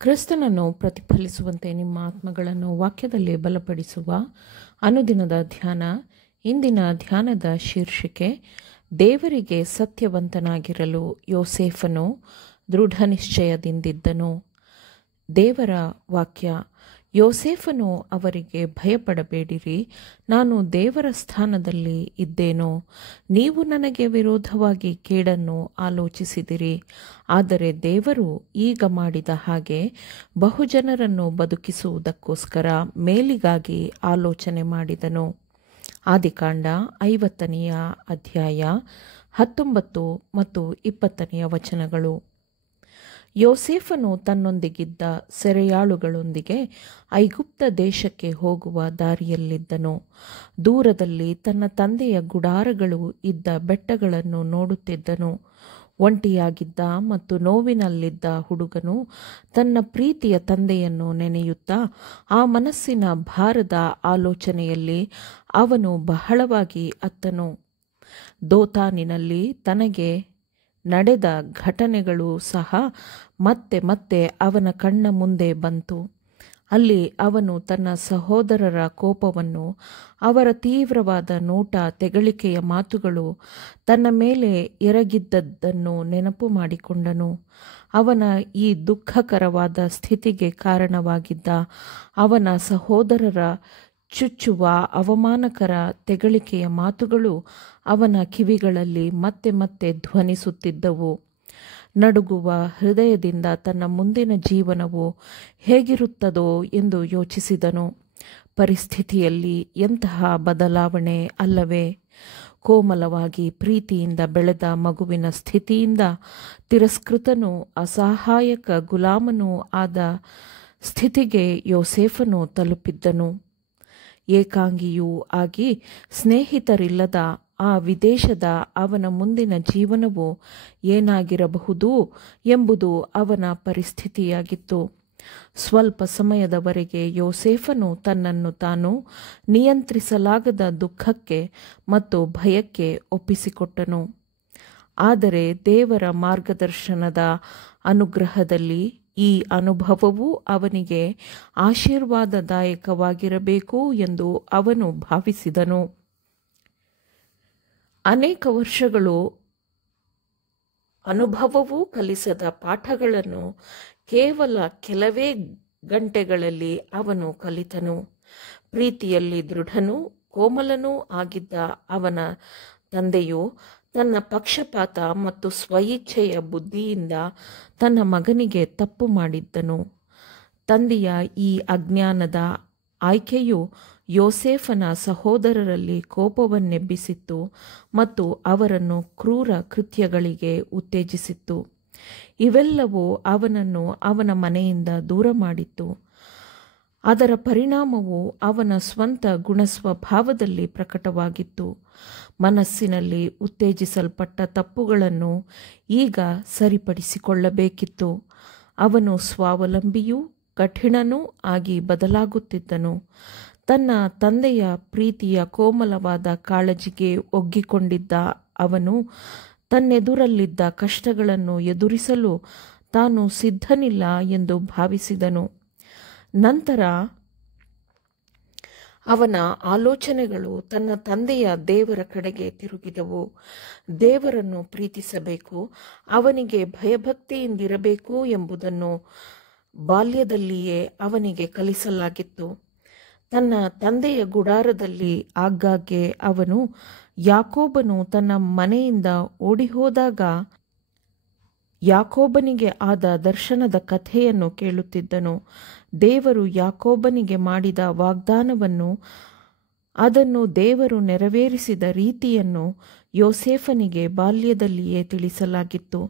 ಕ್ರಿಸ್ತನನ್ನು ಪ್ರತಿಫಲಿಸುವಂತೆ ನಿಮ್ಮ ಆತ್ಮಗಳನ್ನು ವಾಕ್ಯದಲ್ಲಿ ಬಲಪಡಿಸುವ ಅನುದಿನದ ಧ್ಯಾನ. ಇಂದಿನ ಧ್ಯಾನದ ಶೀರ್ಷಿಕೆ, ದೇವರಿಗೆ ಸತ್ಯವಂತನಾಗಿರಲು ಯೋಸೇಫನು ದೃಢ ನಿಶ್ಚಯದಿಂದಿದ್ದನು. ದೇವರ ವಾಕ್ಯ: ಯೋಸೇಫನು ಅವರಿಗೆ, ಭಯಪಡಬೇಡಿರಿ, ನಾನು ದೇವರ ಸ್ಥಾನದಲ್ಲಿ ಇದ್ದೇನೋ. ನೀವು ನನಗೆ ವಿರೋಧವಾಗಿ ಕೇಡನ್ನು ಆಲೋಚಿಸಿದಿರಿ, ಆದರೆ ದೇವರು ಈಗ ಮಾಡಿದ ಹಾಗೆ ಬಹುಜನರನ್ನು ಬದುಕಿಸುವುದಕ್ಕೋಸ್ಕರ ಮೇಲಿಗಾಗಿ ಆಲೋಚನೆ ಮಾಡಿದನು. ಆದಿಕಾಂಡ 50ನೇ ಅಧ್ಯಾಯ 19 ಮತ್ತು 20ನೇ ವಚನಗಳು. ಯೋಸೇಫನು ತನ್ನೊಂದಿಗಿದ್ದ ಸೆರೆಯಾಳುಗಳೊಂದಿಗೆ ಐಗುಪ್ತ ದೇಶಕ್ಕೆ ಹೋಗುವ ದಾರಿಯಲ್ಲಿದ್ದನು. ದೂರದಲ್ಲಿ ತನ್ನ ತಂದೆಯ ಗುಡಾರಗಳು ಇದ್ದ ಬೆಟ್ಟಗಳನ್ನು ನೋಡುತ್ತಿದ್ದನು. ಒಂಟಿಯಾಗಿದ್ದ ಮತ್ತು ನೋವಿನಲ್ಲಿದ್ದ ಹುಡುಗನು ತನ್ನ ಪ್ರೀತಿಯ ತಂದೆಯನ್ನು ನೆನೆಯುತ್ತಾ ಆ ಮನಸ್ಸಿನ ಭಾರದ ಆಲೋಚನೆಯಲ್ಲಿ ಅವನು ಬಹಳವಾಗಿ ಅತ್ತನು. ದೋತಾನಿನಲ್ಲಿ ತನಗೆ ನಡೆದ ಘಟನೆಗಳು ಸಹ ಮತ್ತೆ ಮತ್ತೆ ಅವನ ಕಣ್ಣ ಮುಂದೆ ಬಂತು. ಅಲ್ಲಿ ಅವನು ತನ್ನ ಸಹೋದರರ ಕೋಪವನ್ನು, ಅವರ ತೀವ್ರವಾದ ನೋಟ, ತೆಗಳಿಕೆಯ ಮಾತುಗಳು ತನ್ನ ಮೇಲೆ ಎರಗಿದ್ದದ್ದನ್ನು ನೆನಪು ಮಾಡಿಕೊಂಡನು. ಅವನ ಈ ದುಃಖಕರವಾದ ಸ್ಥಿತಿಗೆ ಕಾರಣವಾಗಿದ್ದ ಅವನ ಸಹೋದರರ ಚುಚ್ಚುವ, ಅವಮಾನಕರ ತೆಗಳಿಕೆಯ ಮಾತುಗಳು ಅವನ ಕಿವಿಗಳಲ್ಲಿ ಮತ್ತೆ ಮತ್ತೆ ಧ್ವನಿಸುತ್ತಿದ್ದವು. ನಡುಗುವ ಹೃದಯದಿಂದ ತನ್ನ ಮುಂದಿನ ಜೀವನವು ಹೇಗಿರುತ್ತದೋ ಎಂದು ಯೋಚಿಸಿದನು. ಪರಿಸ್ಥಿತಿಯಲ್ಲಿ ಎಂತಹ ಬದಲಾವಣೆ ಅಲ್ಲವೇ? ಕೋಮಲವಾಗಿ ಪ್ರೀತಿಯಿಂದ ಬೆಳೆದ ಮಗುವಿನ ಸ್ಥಿತಿಯಿಂದ ತಿರಸ್ಕೃತನೂ ಅಸಹಾಯಕ ಗುಲಾಮನೂ ಆದ ಸ್ಥಿತಿಗೆ ಯೋಸೇಫನು ತಲುಪಿದ್ದನು. ಏಕಾಂಗಿಯೂ ಆಗಿ ಸ್ನೇಹಿತರಿಲ್ಲದ ಆ ವಿದೇಶದ ಅವನ ಮುಂದಿನ ಜೀವನವು ಏನಾಗಿರಬಹುದು ಎಂಬುದು ಅವನ ಪರಿಸ್ಥಿತಿಯಾಗಿತ್ತು. ಸ್ವಲ್ಪ ಸಮಯದವರೆಗೆ ಯೋಸೇಫನು ತನ್ನನ್ನು ತಾನು ನಿಯಂತ್ರಿಸಲಾಗದ ದುಃಖಕ್ಕೆ ಮತ್ತು ಭಯಕ್ಕೆ ಒಪ್ಪಿಸಿಕೊಟ್ಟನು. ಆದರೆ ದೇವರ ಮಾರ್ಗದರ್ಶನದ ಅನುಗ್ರಹದಲ್ಲಿ ಈ ಅನುಭವವು ಅವನಿಗೆ ಆಶೀರ್ವಾದದಾಯಕವಾಗಿರಬೇಕು ಎಂದು ಅವನು ಭಾವಿಸಿದನು. ಅನೇಕ ವರ್ಷಗಳು ಅನುಭವವೂ ಕಲಿಸದ ಪಾಠಗಳನ್ನು ಕೇವಲ ಕೆಲವೇ ಗಂಟೆಗಳಲ್ಲಿ ಅವನು ಕಲಿತನು. ಪ್ರೀತಿಯಲ್ಲಿ ದೃಢನೂ ಕೋಮಲನೂ ಆಗಿದ್ದ ಅವನ ತಂದೆಯು ತನ್ನ ಪಕ್ಷಪಾತ ಮತ್ತು ಸ್ವಇಚ್ಛೆಯ ಬುದ್ಧಿಯಿಂದ ತನ್ನ ಮಗನಿಗೆ ತಪ್ಪು ಮಾಡಿದ್ದನು. ತಂದೆಯ ಈ ಅಜ್ಞಾನದ ಆಯ್ಕೆಯು ಯೋಸೇಫನ ಸಹೋದರರಲ್ಲಿ ಕೋಪವನ್ನೆಬ್ಬಿಸಿತ್ತು ಮತ್ತು ಅವರನ್ನು ಕ್ರೂರ ಕೃತ್ಯಗಳಿಗೆ ಉತ್ತೇಜಿಸಿತ್ತು. ಇವೆಲ್ಲವೂ ಅವನನ್ನು ಅವನ ಮನೆಯಿಂದ ದೂರ ಮಾಡಿತ್ತು. ಅದರ ಪರಿಣಾಮವು ಅವನ ಸ್ವಂತ ಗುಣಸ್ವಭಾವದಲ್ಲಿ ಪ್ರಕಟವಾಗಿತ್ತು. ಮನಸ್ಸಿನಲ್ಲಿ ಉತ್ತೇಜಿಸಲ್ಪಟ್ಟ ತಪ್ಪುಗಳನ್ನು ಈಗ ಸರಿಪಡಿಸಿಕೊಳ್ಳಬೇಕಿತ್ತು. ಅವನು ಸ್ವಾವಲಂಬಿಯೂ ಕಠಿಣನೂ ಆಗಿ ಬದಲಾಗುತ್ತಿದ್ದನು. ತನ್ನ ತಂದೆಯ ಪ್ರೀತಿಯ ಕೋಮಲವಾದ ಕಾಳಜಿಗೆ ಒಗ್ಗಿಕೊಂಡಿದ್ದ ಅವನು ತನ್ನೆದುರಲ್ಲಿದ್ದ ಕಷ್ಟಗಳನ್ನು ಎದುರಿಸಲು ತಾನು ಸಿದ್ಧನಿಲ್ಲ ಎಂದು ಭಾವಿಸಿದನು. ನಂತರ ಅವನ ಆಲೋಚನೆಗಳು ತನ್ನ ತಂದೆಯ ದೇವರ ಕಡೆಗೆ ತಿರುಗಿದವು. ದೇವರನ್ನು ಪ್ರೀತಿಸಬೇಕು, ಅವನಿಗೆ ಭಯಭಕ್ತಿಯಿಂದಿರಬೇಕು ಎಂಬುದನ್ನು ಬಾಲ್ಯದಲ್ಲಿಯೇ ಅವನಿಗೆ ಕಲಿಸಲಾಗಿತ್ತು. ತನ್ನ ತಂದೆಯ ಗುಡಾರದಲ್ಲಿ ಆಗಾಗ್ಗೆ ಅವನು ಯಾಕೋಬನು ತನ್ನ ಮನೆಯಿಂದ ಓಡಿಹೋದಾಗ ಯಾಕೋಬನಿಗೆ ಆದ ದರ್ಶನದ ಕಥೆಯನ್ನು ಕೇಳುತ್ತಿದ್ದನು. ದೇವರು ಯಾಕೋಬನಿಗೆ ಮಾಡಿದ ವಾಗ್ದಾನವನ್ನು, ಅದನ್ನು ದೇವರು ನೆರವೇರಿಸಿದ ರೀತಿಯನ್ನು ಯೋಸೇಫನಿಗೆ ಬಾಲ್ಯದಲ್ಲಿಯೇ ತಿಳಿಸಲಾಗಿತ್ತು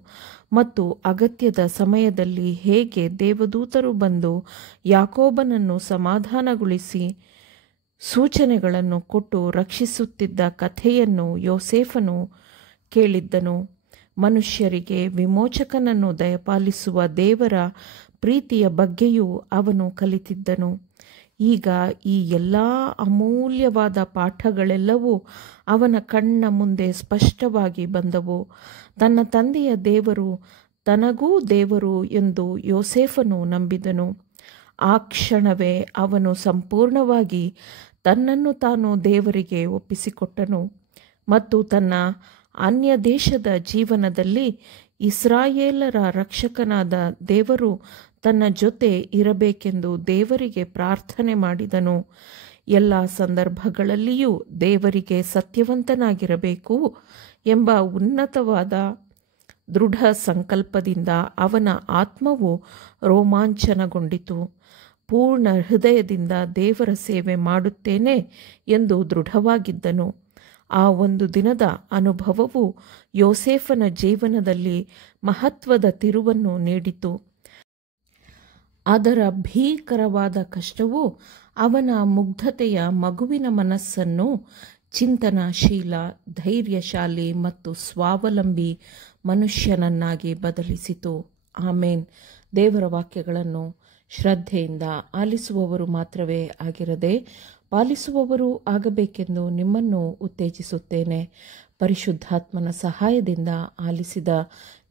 ಮತ್ತು ಅಗತ್ಯದ ಸಮಯದಲ್ಲಿ ಹೇಗೆ ದೇವದೂತರು ಬಂದು ಯಾಕೋಬನನ್ನು ಸಮಾಧಾನಗೊಳಿಸಿ ಸೂಚನೆಗಳನ್ನು ಕೊಟ್ಟು ರಕ್ಷಿಸುತ್ತಿದ್ದ ಕಥೆಯನ್ನು ಯೋಸೇಫನು ಕೇಳಿದ್ದನು. ಮನುಷ್ಯರಿಗೆ ವಿಮೋಚಕನನ್ನು ದಯಪಾಲಿಸುವ ದೇವರ ಪ್ರೀತಿಯ ಬಗ್ಗೆಯೂ ಅವನು ಕಲಿತಿದ್ದನು. ಈಗ ಈ ಎಲ್ಲ ಅಮೂಲ್ಯವಾದ ಪಾಠಗಳೆಲ್ಲವೂ ಅವನ ಕಣ್ಣ ಮುಂದೆ ಸ್ಪಷ್ಟವಾಗಿ ಬಂದವು. ತನ್ನ ತಂದೆಯ ದೇವರು ತನಗೂ ದೇವರು ಎಂದು ಯೋಸೇಫನು ನಂಬಿದನು. ಆ ಕ್ಷಣವೇ ಅವನು ಸಂಪೂರ್ಣವಾಗಿ ತನ್ನನ್ನು ತಾನು ದೇವರಿಗೆ ಒಪ್ಪಿಸಿಕೊಟ್ಟನು ಮತ್ತು ತನ್ನ ಅನ್ಯ ದೇಶದ ಜೀವನದಲ್ಲಿ ಇಸ್ರಾಯೇಲರ ರಕ್ಷಕನಾದ ದೇವರು ತನ್ನ ಜೊತೆ ಇರಬೇಕೆಂದು ದೇವರಿಗೆ ಪ್ರಾರ್ಥನೆ ಮಾಡಿದನು. ಎಲ್ಲ ಸಂದರ್ಭಗಳಲ್ಲಿಯೂ ದೇವರಿಗೆ ಸತ್ಯವಂತನಾಗಿರಬೇಕು ಎಂಬ ಉನ್ನತವಾದ ದೃಢ ಸಂಕಲ್ಪದಿಂದ ಅವನ ಆತ್ಮವು ರೋಮಾಂಚನಗೊಂಡಿತು. ಪೂರ್ಣ ಹೃದಯದಿಂದ ದೇವರ ಸೇವೆ ಮಾಡುತ್ತೇನೆ ಎಂದು ದೃಢವಾಗಿದ್ದನು. ಆ ಒಂದು ದಿನದ ಅನುಭವವು ಯೋಸೇಫನ ಜೀವನದಲ್ಲಿ ಮಹತ್ವದ ತಿರುವನ್ನು ನೀಡಿತು. ಅದರ ಭೀಕರವಾದ ಕಷ್ಟವು ಅವನ ಮುಗ್ಧತೆಯ ಮಗುವಿನ ಮನಸ್ಸನ್ನು ಚಿಂತನಾಶೀಲ, ಧೈರ್ಯಶಾಲಿ ಮತ್ತು ಸ್ವಾವಲಂಬಿ ಮನುಷ್ಯನನ್ನಾಗಿ ಬದಲಿಸಿತು. ಆಮೇನ್. ದೇವರ ವಾಕ್ಯಗಳನ್ನು ಶ್ರದ್ಧೆಯಿಂದ ಆಲಿಸುವವರು ಮಾತ್ರವೇ ಆಗಿರದೆ ಪಾಲಿಸುವವರು ಆಗಬೇಕೆಂದು ನಿಮ್ಮನ್ನು ಉತ್ತೇಜಿಸುತ್ತೇನೆ. ಪರಿಶುದ್ಧಾತ್ಮನ ಸಹಾಯದಿಂದ ಆಲಿಸಿದ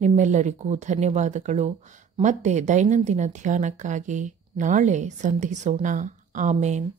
ನಿಮ್ಮೆಲ್ಲರಿಗೂ ಧನ್ಯವಾದಗಳು. ಮತ್ತೆ ದೈನಂದಿನ ಧ್ಯಾನಕ್ಕಾಗಿ ನಾಳೆ ಸಂಧಿಸೋಣ. ಆಮೇನ್.